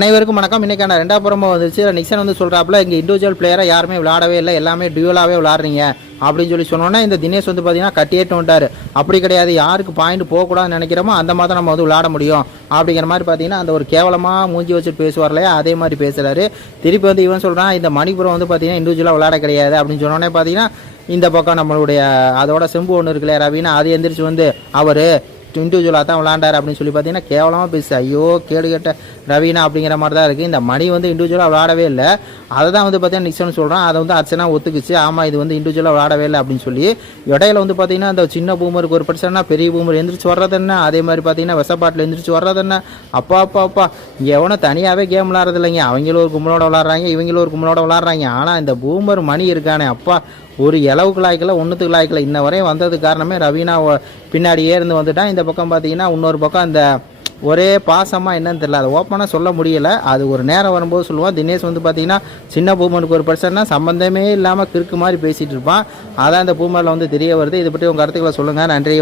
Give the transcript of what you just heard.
அனைவருக்கும் வணக்கம். இன்னைக்கான ரெண்டாம் புறமா வந்துச்சு. நிக்சன் வந்து சொல்றாப்புல இங்கே இண்டிவிஜுவல் பிளேயராக யாருமே விளையாடவே இல்லை, எல்லாமே டியூலாகவே விளாட்றீங்க அப்படின்னு சொல்லி சொன்னோன்னா இந்த தினேஷ் வந்து பார்த்தீங்கன்னா கட்டியேட்டு வந்துட்டார். அப்படி கிடையாது, யாருக்கு பாயிண்ட் போகக்கூடாதுன்னு நினைக்கிறோமோ அந்த மாதிரி தான் நம்ம வந்து விளாட முடியும் அப்படிங்கிற மாதிரி பார்த்தீங்கன்னா அந்த ஒரு கேவலமாக மூஞ்சி வச்சுட்டு பேசுவார் இல்லையா, அதே மாதிரி பேசுகிறாரு. திருப்பி வந்து இவன் சொல்கிறான் இந்த மணிப்புறம் வந்து பார்த்தீங்கன்னா இண்டிவிஜுவலாக விளையாட கிடையாது அப்படின்னு சொன்னோன்னே பார்த்தீங்கன்னா இந்த பக்கம் நம்மளுடைய அதோட செம்பு ஒன்று இருக்குல்லையா ரவினா, அது எந்திரிச்சு வந்து அவர் இண்டிவிஜுவலாக தான் விளாண்டார் அப்படின்னு சொல்லி பார்த்தீங்கன்னா கேவலமாக பேசு. ஐயோ கேடு கேட்ட ரவீனா அப்படிங்கிற மாதிரி தான் இருக்குது. இந்த மணி வந்து இண்டிவிஜுவலாக விளாடவே இல்லை, அதை தான் வந்து பார்த்தீங்கன்னா நிக்சன் சொல்கிறான். அதை வந்து அர்ச்சனா ஒத்துக்குச்சு, ஆமாம் இது வந்து இண்டிவிஜுவலாக விளாடவே இல்லை அப்படின்னு சொல்லி. இடையில வந்து பார்த்தீங்கன்னா அந்த சின்ன பூமருக்கு ஒரு பிரச்சனைனா பெரிய பூமர் எந்திரிச்சு வர்றது என்ன, அதே மாதிரி பார்த்தீங்கன்னா விசப்பாட்டில் எந்திரிச்சு வர்றது என்ன. அப்பா இங்கே எவனும் தனியாகவே கேம் விளாட்றது இல்லைங்க, அவங்களும் ஒரு கும்பலோட விளாட்றாங்க, இவங்களும் ஒரு கும்பலோட விளாட்றாங்க. ஆனால் இந்த பூமர் மணி இருக்கானே அப்பா, ஒரு இளவுக்கு லாய்க்கல ஒன்றுத்துக்கு லாய்க்கல. இன்ன வரையும் வந்தது காரணமே ரவீனா பின்னாடியே இருந்து வந்துட்டான். இந்த பக்கம் பார்த்தீங்கன்னா இன்னொரு பக்கம் அந்த ஒரே பாசமாக என்னன்னு தெரியல, அதை ஓப்பனாக சொல்ல முடியலை. அது ஒரு நேரம் வரும்போது சொல்லுவான். தினேஷ் வந்து பார்த்தீங்கன்னா சின்ன பூமருக்கு ஒரு பிரச்சனைனா சம்மந்தமே இல்லாமல் கிறுக்கு மாதிரி பேசிகிட்டு இருப்பான். அதான் இந்த பூமரில் வந்து தெரிய வருது. இதை பற்றி உங்கள் கருத்துக்களை சொல்லுங்கள். நன்றி.